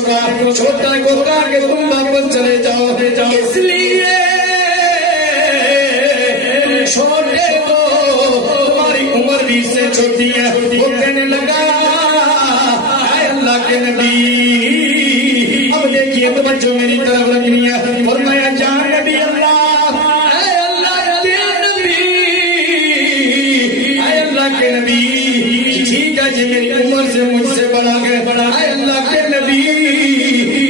چھوٹا کو کہا کہ تم واپس چلے جاؤ، اس لیے چھوٹے کو تمہاری عمر بھی سے چھوٹی ہے۔ وہ کہنے لگا اے اللہ کے نبی، اب دیکھیے توجہ میری طرف رکھنی ہے، فرمایا جا نبی اللہ، اے اللہ کے نبی، اے اللہ کے نبی، ٹھیک ہے جی میری عمر سے مجھ سے بڑا ہے، اے اللہ کے نبی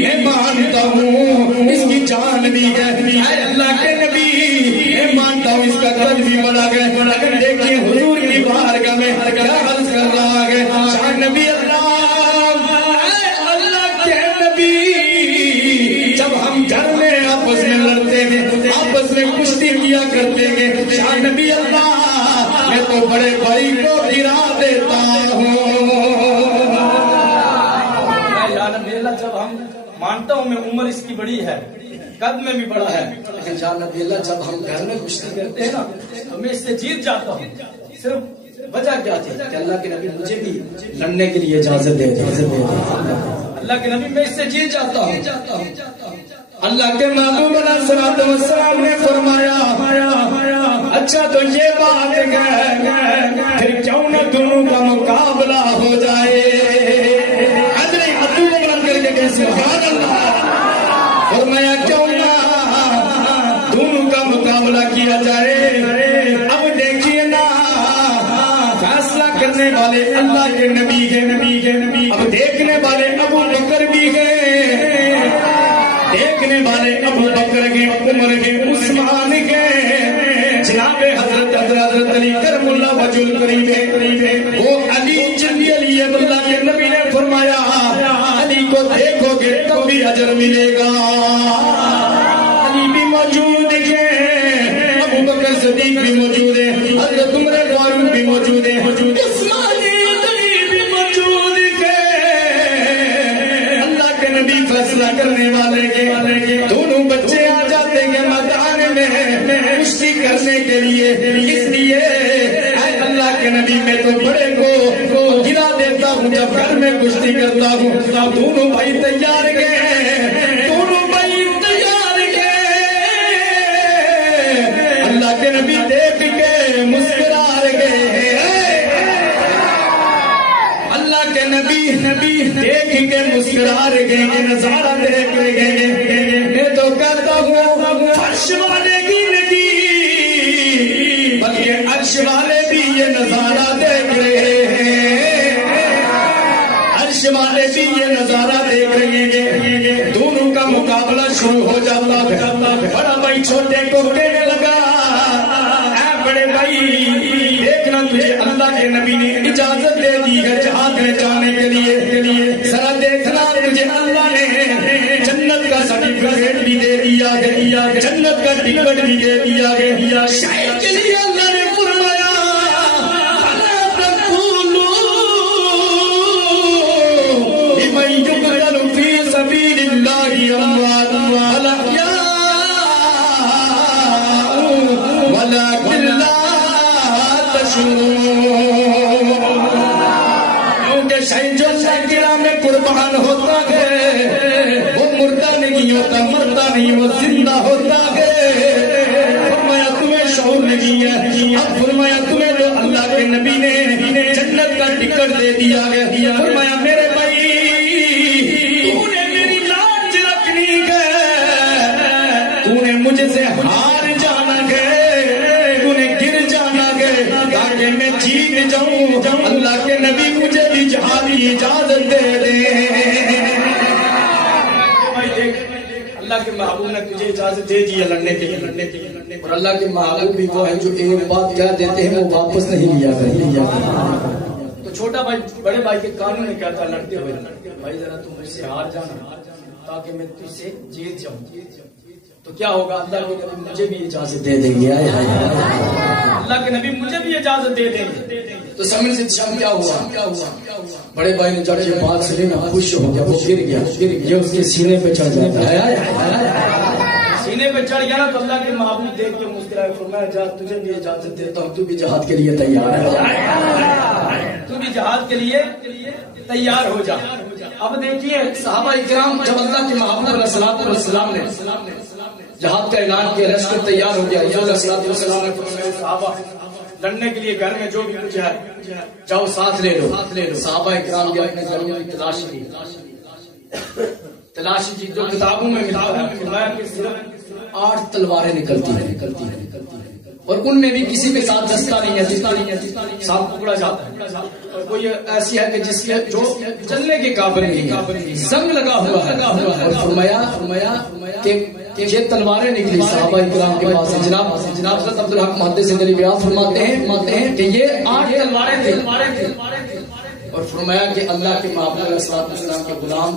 میں مانتا ہوں اس کی جان بھی ہے، اے اللہ کے نبی میں مانتا ہوں اس کا قد بھی بڑا ہے، لیکن دیکھیے حضور کی بارگاہ میں کیا عرض کر رہا ہے، شاہ نبی اللہ، اے اللہ کے نبی، جب ہم گھر میں آپس میں لڑتے ہیں، آپس میں کشتی کیا کرتے ہیں، شاہ نبی اللہ میں تو بڑے بھائی کو گرا دیتا ہوں۔ جب ہم مانتا ہوں میں عمر اس کی بڑی ہے، قد میں بھی بڑا ہے، لیکن یا نبی اللہ جب ہم گھر میں کشتی کرتے ہیں نا تو میں اس سے جیت جاتا ہوں۔ صرف وجہ کیا تھی کہ اللہ کے نبی مجھے بھی لڑنے کے لیے اجازت دے دے، اللہ کے نبی میں اس سے جیت جاتا ہوں۔ اللہ کے محبوب علیہ الصلوۃ والسلام نے فرمایا اچھا تو یہ بات ہے پھر کیوں نہ دونوں کا مقابلہ ہو جائے، سبحان اللہ، فرمایا کیوں نہ دونوں کا مقابلہ کیا جائے۔ اب دیکھیے نا فیصلہ کرنے والے اللہ کے نبی کے اب دیکھنے والے ابو بکر بھی گئے، دیکھنے والے ابو بکر کے، عمر کے، عثمان کے، جناب حضرت علی کرم اللہ وجہ الکریم، وہ علی جنبی علی اللہ کے نبی نے فرمایا علی کو دیکھو گے تو بھی اجر ملے گا۔ علی بھی موجود ہے، ابو بکر صدیق بھی موجود ہے، حضرت عمر فاروق بھی موجود ہے، عثمان غنی بھی موجود ہے۔ اللہ کے نبی فیصلہ کرنے والے کے دونوں بچے آ جاتے ہیں میدان میں کشتی کرنے کے لیے، اس لیے اللہ کے نبی میں تو بڑے کو گرا دیتا ہوں جب گھر میں کشتی کرتا ہوں۔ دونوں بھائی تیار گئے، دونوں بھائی تیار گئے، اللہ کے نبی دیکھ کے مسکرا گئے، اللہ کے نبی دیکھ کے مسکرا گئے، نظارہ دیکھ گئے۔ میں تو کہتا ہوں فرش والے کی نہیں بلکہ عرش والے بھی یہ نظارہ دیکھ رہے ہیں، عرش والے بھی یہ نظارہ دیکھ رہے ہیں۔ دونوں کا مقابلہ شروع ہو جاتا ہے، بڑا بھائی چھوٹے کو کہنے لگا اے بڑے بھائی دیکھنا تجھے اللہ کے نبی نے اجازت دے دی ہے جہاد میں جانے کے لیے، ذرا دیکھنا تجھے اللہ نے جنت کا سرٹیفکیٹ بھی دے دیا ہے، جنت کا ٹکٹ بھی دے دیا ہے، شاید کے لیے اللہ نے فرمایا فلا تقولوا لمن يقتل في سبيل الله اموات بل احياء ولكن لا تشعرون، کیونکہ شہید جو اللہ کی راہ میں قربان ہوتا ہے وہ مردہ نہیں ہوتا، مرتا نہیں، وہ زندہ ہوتا ہے۔ فرمایا تمہیں شعور نہیں ہے، اب فرمایا تمہیں جو اللہ کے نبی نے جنت کا ٹکٹ دے دیا ہے، فرمایا میرے بھائی تو نے میری لاج رکھنی ہے، تو نے مجھ سے ہار جانا ہے، تو نے گر جانا ہے تاکہ میں جیت جاؤں، اللہ کے نبی مجھے بھی جہادی اجازت دے دے۔ اللہ کے محبوب نے تجھے اجازت دے دی ہے لڑنے کے لیے، اور اللہ کے محبوب بھی وہ ہے جو ایک بات کہہ دیتے ہیں وہ واپس نہیں لیا کرتے۔ تو چھوٹا بھائی بڑے بھائی کے کانوں میں کہتا لڑتے ہوئے بھائی ذرا تم مجھ سے ہار جانا تاکہ میں تجھ سے جیت جاؤں، تو کیا ہوگا اللہ کے نبی مجھے بھی اجازت دے دیں گے، اللہ کے نبی مجھے بھی اجازت دے دیں گے۔ تو سمجھ سے کیا ہوا، بڑے بھائی نے جب یہ بات سنی نا خوش ہو گیا، وہ گر گیا، یہ اس کے سینے پہ چڑھ جاتا ہے، سینے پہ پہ چڑھ گیا نا تو اللہ کے محبوب دیکھ کے مسکرائے، فرمایا جا تجھے بھی اجازت دیتا ہوں، تو بھی جہاد کے لیے تیار ہے، تو بھی جہاد کے لیے تیار ہو جا۔ اب دیکھیے صحابہ کرام جب اللہ کے محبوب علیہ السلام نے جہاد کا اعلان کیا، لشکر تیار ہو گیا، حضور علیہ السلام نے فرمایا صحابہ لڑنے کے لیے گھر میں جو بھی کچھ ہے جاؤ ساتھ لے لو۔ صحابہ کرام بھی اپنے گھروں کی تلاشی کی جو کتابوں میں ملا ہے، فرمایا کہ صرف 8 تلواریں نکلتی ہیں اور ان میں بھی کسی کے ساتھ دستہ نہیں ہے، ساتھ پکڑا جاتا ہے، اور کوئی ایسی ہے کہ جس کے جو چلنے کے قابل نہیں ہے، زنگ لگا ہوا ہے، اور فرمایا کہ یہ تلواریں نکلی صحابہ کرام کے پاس سے۔ جناب حضرت عبدالحق محدث دہلوی بیان فرماتے ہیں کہ یہ 8 تلواریں تھیں، اور فرمایا کہ اللہ کے محبوب علیہ السلام کے غلام